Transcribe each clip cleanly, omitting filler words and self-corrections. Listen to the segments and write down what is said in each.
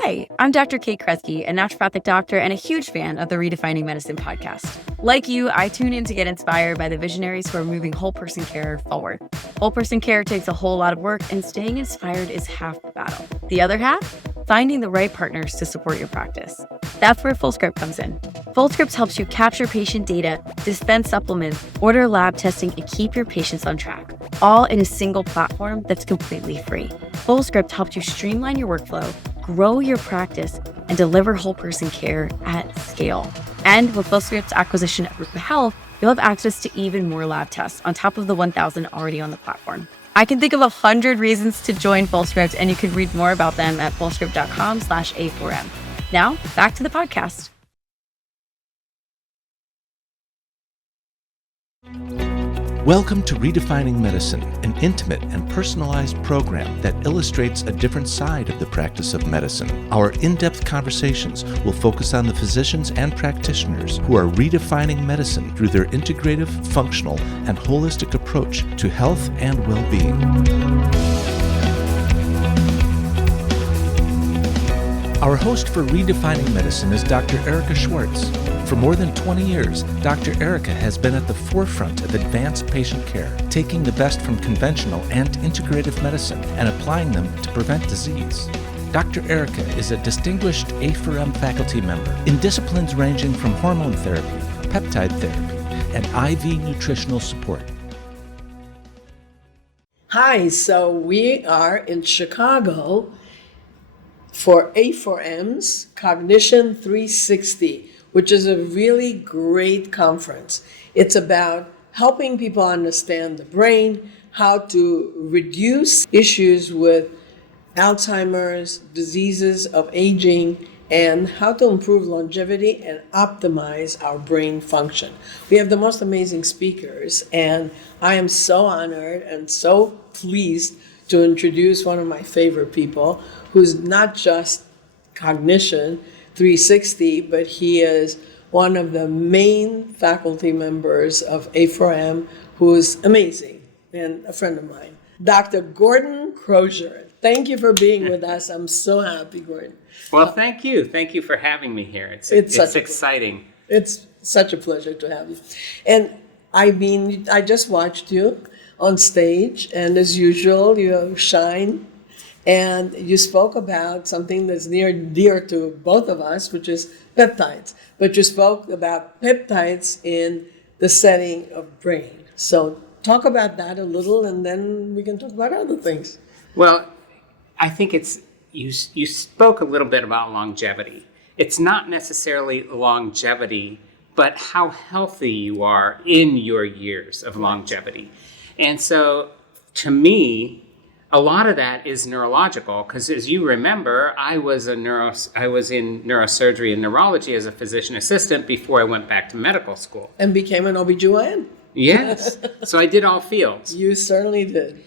Hi, I'm Dr. Kate Kresge, a naturopathic doctor and a huge fan of the Redefining Medicine podcast. Like you, I tune in to get inspired by the visionaries who are moving whole person care forward. Whole person care takes a whole lot of work, and staying inspired is half the battle. The other half? Finding the right partners to support your practice. That's where FullScript comes in. FullScript helps you capture patient data, dispense supplements, order lab testing, and keep your patients on track, all in a single platform that's completely free. FullScript helps you streamline your workflow, grow your practice, and deliver whole person care at scale. And with FullScript's acquisition of Rupa Health, you'll have access to even more lab tests on top of the 1,000 already on the platform. I can think of 100 reasons to join FullScript, and you can read more about them at fullscript.com/A4M. Now, back to the podcast. Welcome to Redefining Medicine, an intimate and personalized program that illustrates a different side of the practice of medicine. Our in-depth conversations will focus on the physicians and practitioners who are redefining medicine through their integrative, functional, and holistic approach to health and well-being. Our host for Redefining Medicine is Dr. Erica Schwartz. For more than 20 years, Dr. Erica has been at the forefront of advanced patient care, taking the best from conventional and integrative medicine and applying them to prevent disease. Dr. Erica is a distinguished A4M faculty member in disciplines ranging from hormone therapy, peptide therapy, and IV nutritional support. Hi, so we are in Chicago for A4M's Cognition 360, which is a really great conference. It's about helping people understand the brain, how to reduce issues with Alzheimer's, diseases of aging, and how to improve longevity and optimize our brain function. We have the most amazing speakers, and I am so honored and so pleased to introduce one of my favorite people, who's not just Cognition 360, but he is one of the main faculty members of A4M, who's amazing and a friend of mine. Dr. Gordon Crozier. Thank you for being with us. I'm so happy, Gordon. Well, thank you. Thank you for having me here. It's exciting. It's such a pleasure to have you. And I mean, I just watched you on stage, and as usual, you shine. And you spoke about something that's near and dear to both of us, which is peptides. But you spoke about peptides in the setting of brain. So talk about that a little, and then we can talk about other things. Well, I think you spoke a little bit about longevity. It's not necessarily longevity, but how healthy you are in your years of longevity. And so to me, a lot of that is neurological, because as you remember, I was in neurosurgery and neurology as a physician assistant before I went back to medical school. And became an OB/GYN. Yes. So I did all fields. You certainly did.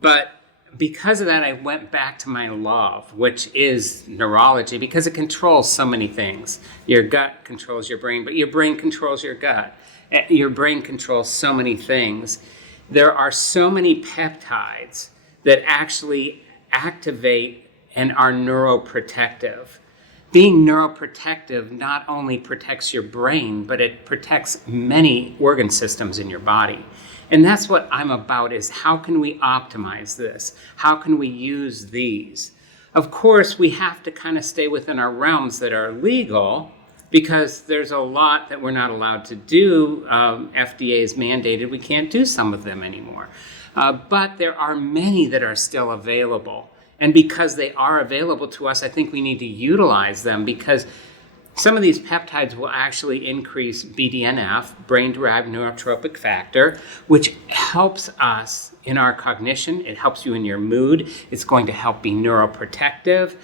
But because of that, I went back to my love, which is neurology, because it controls so many things. Your gut controls your brain, but your brain controls your gut. Your brain controls so many things. There are so many peptides that actually activate and are neuroprotective. Being neuroprotective not only protects your brain, but it protects many organ systems in your body. And that's what I'm about, is how can we optimize this? How can we use these? Of course, we have to kind of stay within our realms that are legal, because there's a lot that we're not allowed to do. FDA is mandated. We can't do some of them anymore. But there are many that are still available. And because they are available to us, I think we need to utilize them, because some of these peptides will actually increase BDNF, brain-derived neurotrophic factor, which helps us in our cognition. It helps you in your mood. It's going to help be neuroprotective.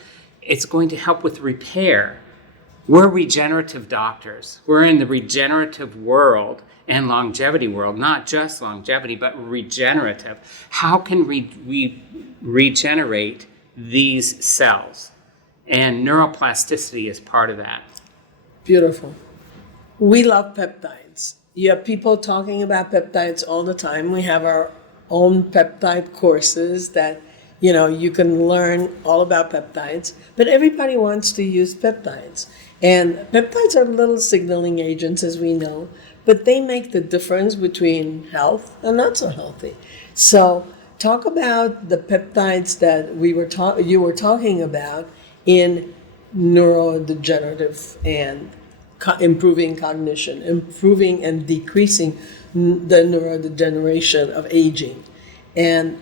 It's going to help with repair. We're regenerative doctors. We're in the regenerative world and longevity world, not just longevity, but regenerative. How can we regenerate these cells? And neuroplasticity is part of that. Beautiful. We love peptides. You have people talking about peptides all the time. We have our own peptide courses that You can learn all about peptides, but everybody wants to use peptides. And peptides are little signaling agents, as we know, but they make the difference between health and not so healthy. So talk about the peptides that you were talking about in neurodegenerative and improving cognition, improving and decreasing the neurodegeneration of aging. And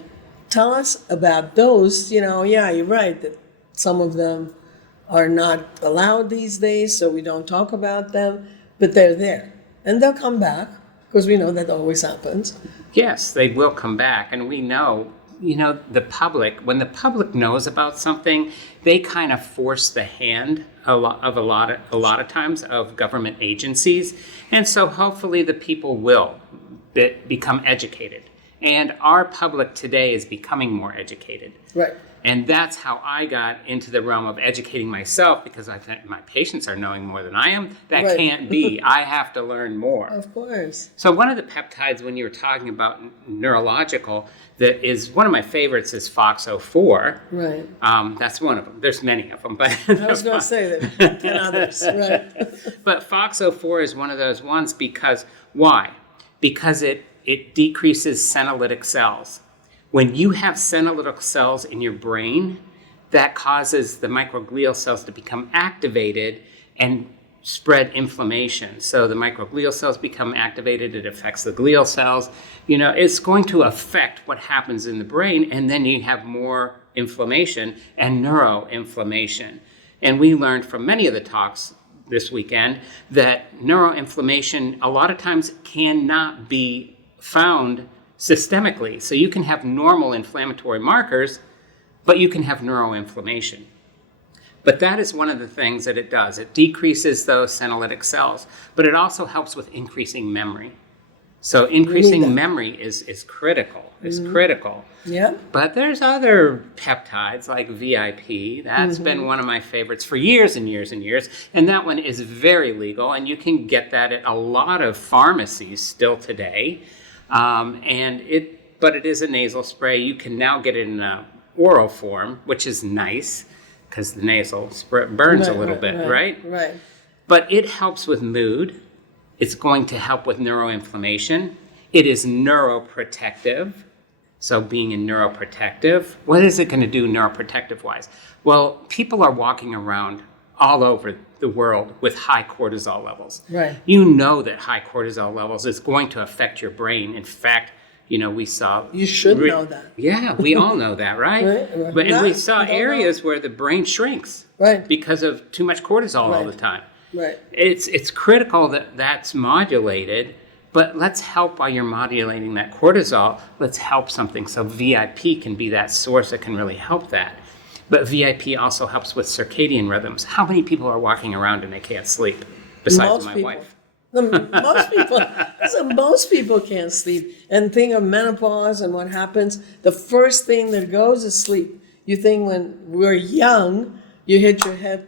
tell us about those. Yeah, you're right that some of them are not allowed these days, so we don't talk about them, but they're there. And they'll come back, because we know that always happens. Yes, they will come back. And we know, the public, when the public knows about something, they kind of force the hand a lot of times of government agencies. And so hopefully the people will become educated. And our public today is becoming more educated. Right. And that's how I got into the realm of educating myself, because I think my patients are knowing more than I am. That Right. can't be. I have to learn more. Of course. So one of the peptides, when you were talking about neurological, that is one of my favorites is FOXO4. Right. That's one of them. There's many of them, but I was going to say that 10 others. Right. But FOXO4 is one of those ones because why? Because it decreases senolytic cells. When you have senolytic cells in your brain, that causes the microglial cells to become activated and spread inflammation. So the microglial cells become activated, it affects the glial cells. It's going to affect what happens in the brain, and then you have more inflammation and neuroinflammation. And we learned from many of the talks this weekend that neuroinflammation a lot of times cannot be found systemically. So you can have normal inflammatory markers, but you can have neuroinflammation. But that is one of the things that it does. It decreases those senolytic cells, but it also helps with increasing memory. So increasing memory is critical. It's critical. Yeah. But there's other peptides like VIP. That's been one of my favorites for years and years and years. And that one is very legal, and you can get that at a lot of pharmacies still today. But it is a nasal spray. You can now get it in an oral form, which is nice because the nasal spray burns a little bit, right? Right. But it helps with mood. It's going to help with neuroinflammation. It is neuroprotective. So being a neuroprotective, what is it going to do neuroprotective-wise? Well, people are walking around all over the world with high cortisol levels. Right. You know that high cortisol levels is going to affect your brain. In fact, we saw... You should know that. Yeah, we all know that, right? Right. But we saw areas where the brain shrinks. Right. Because of too much cortisol all the time. Right. It's critical that that's modulated, but let's help while you're modulating that cortisol. Let's help something. So VIP can be that source that can really help that. But VIP also helps with circadian rhythms. How many people are walking around and they can't sleep besides my wife? Most people can't sleep. And think of menopause and what happens. The first thing that goes is sleep. You think when we're young, you hit your head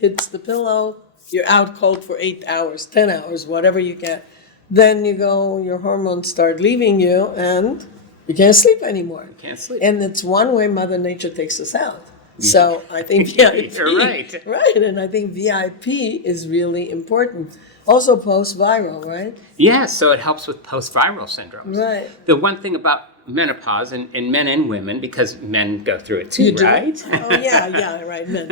hits the pillow, you're out cold for 8 hours, 10 hours, whatever you get. Then your hormones start leaving you and you can't sleep anymore. You can't sleep. And it's one way Mother Nature takes us out. So I think VIP, You're right. Right, and I think VIP is really important. Also post-viral, right? Yeah, so it helps with post-viral syndromes. Right. The one thing about menopause in men and women, because men go through it too, You do? right? Oh, yeah, right. Men.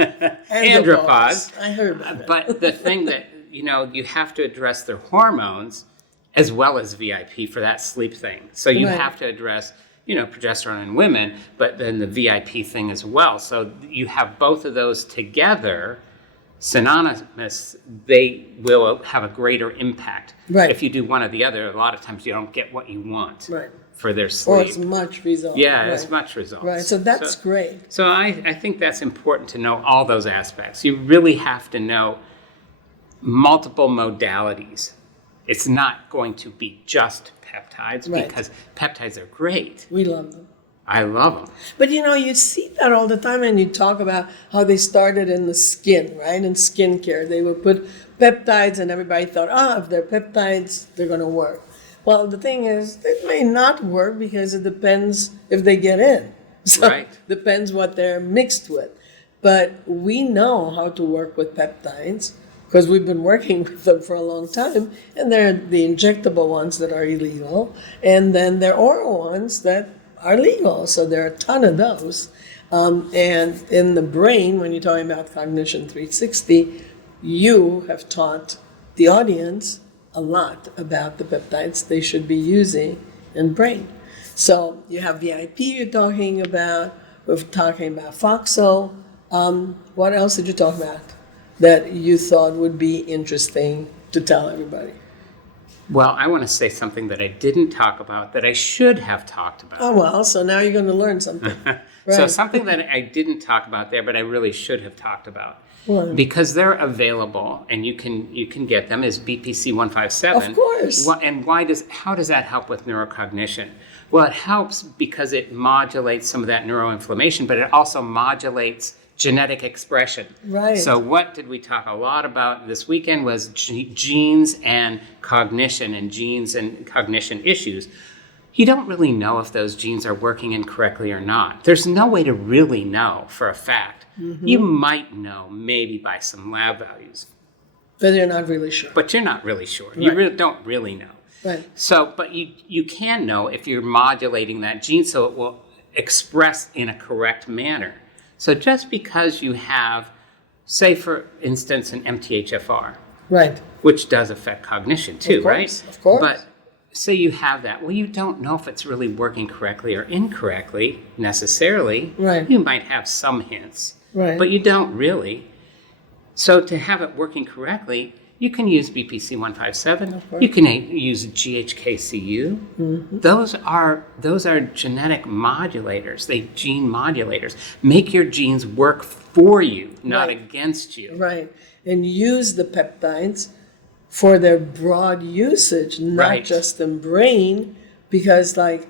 Andropause. I heard about that. But the thing that, you have to address their hormones as well as VIP for that sleep thing. So you Right. have to address, progesterone in women, but then the VIP thing as well. So you have both of those together, synonymous, they will have a greater impact. Right. If you do one or the other, a lot of times you don't get what you want Right. for their Or sleep. as much result. Yeah, right. as much results. Right, so that's great. So I think that's important to know all those aspects. You really have to know multiple modalities. It's not going to be just peptides Right. because peptides are great. We love them. I love them. But you see that all the time, and you talk about how they started in the skin, right? In skincare, they would put peptides, and everybody thought, if they're peptides, they're going to work. Well, the thing is, it may not work because it depends if they get in. So Right. depends what they're mixed with. But we know how to work with peptides because we've been working with them for a long time. And they're the injectable ones that are illegal. And then there are oral ones that are legal. So there are a ton of those. And in the brain, when you're talking about Cognition 360, you have taught the audience a lot about the peptides they should be using in brain. So you have VIP you're talking about. We're talking about Foxo. What else did you talk about that you thought would be interesting to tell everybody? Well, I want to say something that I didn't talk about that I should have talked about. Oh, well, so now you're going to learn something. So Right. something that I didn't talk about there, but I really should have talked about. What? Because they're available and you can get them, is BPC 157. Of course. And how does that help with neurocognition? Well, it helps because it modulates some of that neuroinflammation, but it also modulates genetic expression. Right. So what did we talk a lot about this weekend was genes and cognition and genes and cognition issues. You don't really know if those genes are working incorrectly or not. There's no way to really know for a fact. Mm-hmm. You might know maybe by some lab values, But you're not really sure. but you're not really sure. You Right. don't really know. Right. So, but you can know if you're modulating that gene so it will express in a correct manner. So just because you have, say for instance, an MTHFR, Right. which does affect cognition too, Of right? course, of course. But say you have that, well, you don't know if it's really working correctly or incorrectly necessarily. Right. You might have some hints, Right. but you don't really. So to have it working correctly, you can use BPC 157. Of course. You can use GHKCU. Mm-hmm. Those are genetic modulators. They gene modulators. Make your genes work for you, not Right. against you. Right. And use the peptides for their broad usage, not Right. just in brain, because like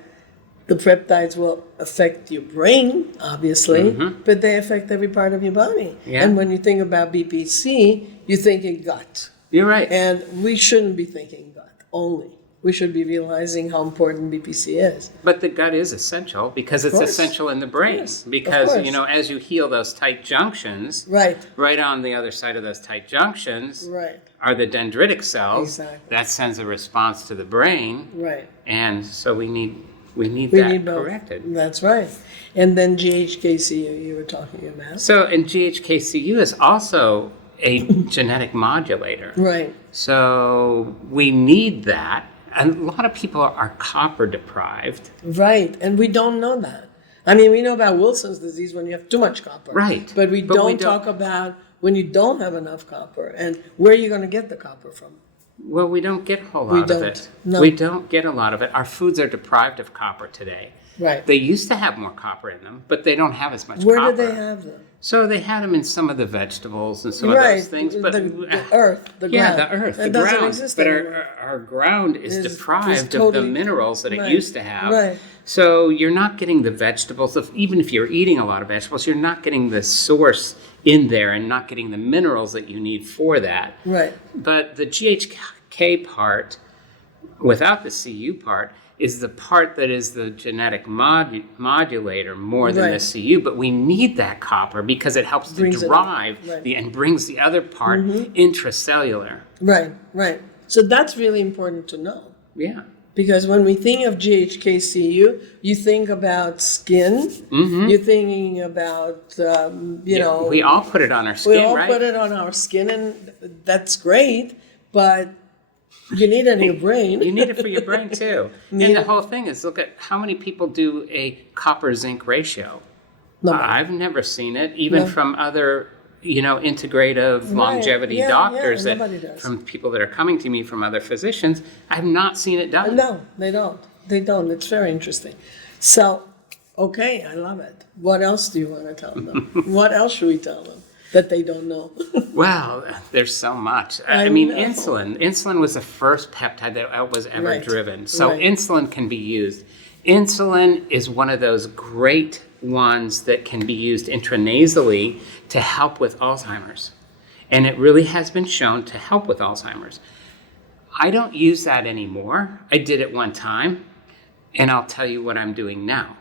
the peptides will affect your brain, obviously, but they affect every part of your body. Yeah. And when you think about BPC, you think in gut. You're right. And we shouldn't be thinking gut only. We should be realizing how important BPC is. But the gut is essential because it's course. essential in the brain. Yes, of Because, course. as you heal those tight junctions, Right. right on the other side of those tight junctions Right. are the dendritic cells. Exactly. That sends a response to the brain. Right. And so we need We that need both. corrected. That's right. And then GHKCU you were talking about. So, and GHKCU is also a genetic modulator. Right. So we need that. And a lot of people are copper deprived. Right, and we don't know that. I mean, we know about Wilson's disease when you have too much copper. Right. But we But we don't don't- talk about when you don't have enough copper and where you're going to get the copper from. Well, we don't get a whole We lot of don't. it. No. We don't get a lot of it. Our foods are deprived of copper today. Right. They used to have more copper in them, but they don't have as much Where copper. do they have them? So they had them in some of the vegetables and some of Right, those things, but the earth, the yeah, ground. the earth, That the doesn't ground. exist But anymore. our ground is Is deprived of totally- the minerals that it right, used to have. right. So you're not getting the vegetables. Even if you're eating a lot of vegetables, you're not getting the source in there and not getting the minerals that you need for that. Right. But the GHK part, without the CU part, is the part that is the genetic modulator more than the Right. CU. But we need that copper because it helps Brings to it drive up, right. and brings the other part intracellular. Right, right. So that's really important to know. Yeah. Because when we think of GHKCU, you think about skin, you're thinking about, you know, We all put it on our we skin, all right? put it on our skin, and that's great, but you need it in your brain. You need it for your brain too. And the whole thing is, look at how many people do a copper zinc ratio. Nobody. I've never seen it, even No. from other, integrative longevity Yeah, doctors, yeah, nobody does. from people that are coming to me from other physicians. I've not seen it done. No, they don't. They don't. It's very interesting. So, okay, I love it. What else do you want to tell them? What else should we tell them that they don't know? Well, there's so much. I I mean, know. insulin. Insulin was the first peptide that was ever Right, driven. So right. insulin can be used. Insulin is one of those great ones that can be used intranasally to help with Alzheimer's. And it really has been shown to help with Alzheimer's. I don't use that anymore. I did it one time, and I'll tell you what I'm doing now.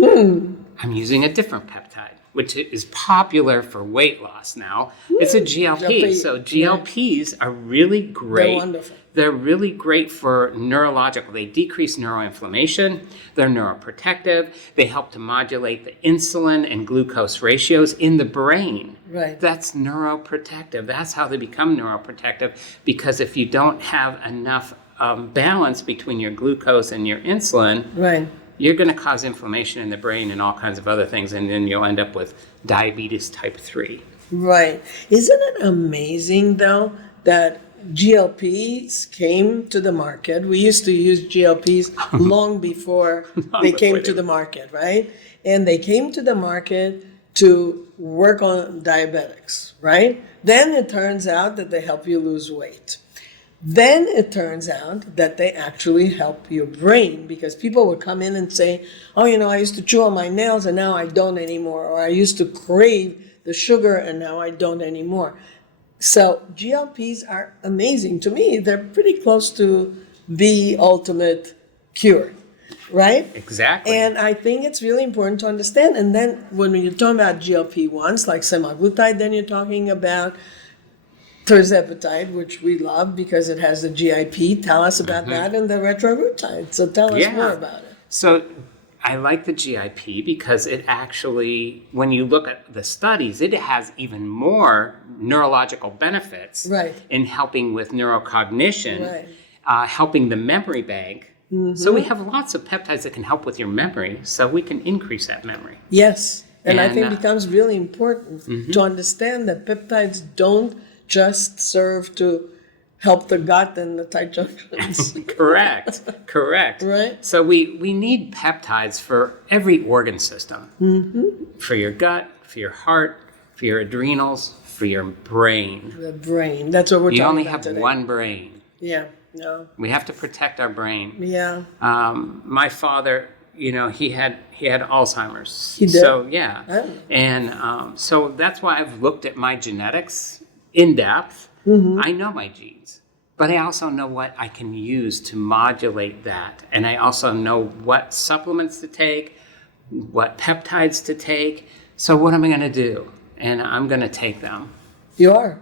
I'm using a different peptide, which is popular for weight loss now. It's a GLP. So GLPs are really great. They're wonderful. They're really great for neurological. They decrease neuroinflammation. They're neuroprotective. They help to modulate the insulin and glucose ratios in the brain. Right. That's neuroprotective. That's how they become neuroprotective, because if you don't have enough balance between your glucose and your insulin, Right. you're going to cause inflammation in the brain and all kinds of other things, and then you'll end up with diabetes type 3. Right. Isn't it amazing, though, that GLPs came to the market? We used to use GLPs long before they came to the market, right? And they came to the market to work on diabetics, right? Then it turns out that they help you lose weight. Then it turns out that they actually help your brain, because people would come in and say, oh, I used to chew on my nails and now I don't anymore. Or I used to crave the sugar and now I don't anymore. So GLPs are amazing. To me, they're pretty close to the ultimate cure, right? Exactly. And I think it's really important to understand. And then when you're talking about GLP-1s, like semaglutide, then you're talking about tirzepatide, which we love because it has the GIP. Tell us about that, and the retrorutide. So tell us more about it. So I like the GIP because it actually, when you look at the studies, it has even more neurological benefits Right. in helping with neurocognition, Right. helping the memory bank. So we have lots of peptides that can help with your memory, so we can increase that memory. Yes. And I think it And, becomes really important to understand that peptides don't just serve to help the gut and the tight junctions. Correct. Right. So we need peptides for every organ system. For your gut, for your heart, for your adrenals, for your brain. The brain. That's what we're You talking only about have today. one brain. Yeah. No. We have to protect our brain. Yeah. My father, he had Alzheimer's. He did? So yeah, Oh. and so that's why I've looked at my genetics in depth. I know my genes, but I also know what I can use to modulate that, and I also know what supplements to take, what peptides to take. So what am I going to do? And I'm going to take them. You are.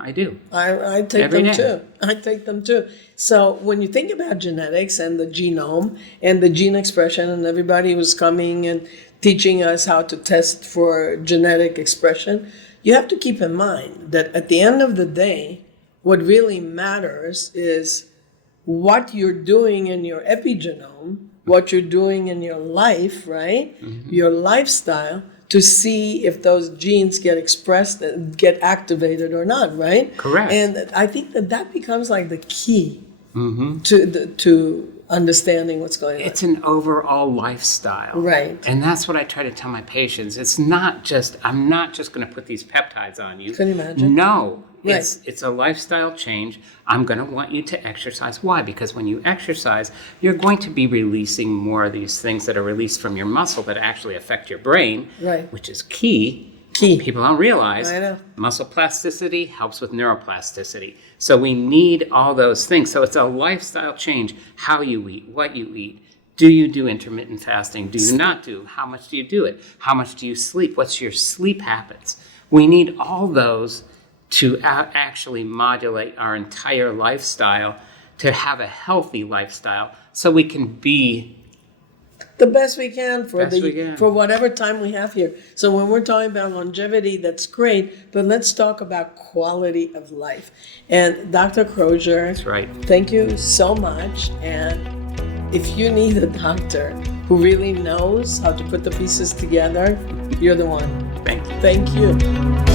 I do. I take Every them day. too. I take them too. So when you think about genetics and the genome and the gene expression, and everybody was coming and teaching us how to test for genetic expression, you have to keep in mind that at the end of the day, what really matters is what you're doing in your epigenome, what you're doing in your life, right? Your lifestyle, to see if those genes get expressed and get activated or not, right? Correct. And I think that becomes like the key to understanding what's going on. It's an overall lifestyle. Right. And that's what I try to tell my patients. It's not just, I'm not just going to put these peptides on you. Can you imagine? No. Right. It's a lifestyle change. I'm going to want you to exercise. Why? Because when you exercise, you're going to be releasing more of these things that are released from your muscle that actually affect your brain, Right. which is key. Key. People don't realize I know. muscle plasticity helps with neuroplasticity. So we need all those things. So it's a lifestyle change. How you eat, what you eat. Do you do intermittent fasting? Do you not do? How much do you do it? How much do you sleep? What's your sleep habits? We need all those to actually modulate our entire lifestyle, to have a healthy lifestyle, so we can be the best we can for Best we can. for whatever time we have here. So when we're talking about longevity, that's great, but let's talk about quality of life. And Dr. Crozier, That's right. thank you so much. And if you need a doctor who really knows how to put the pieces together, you're the one. Thank you. Thank you.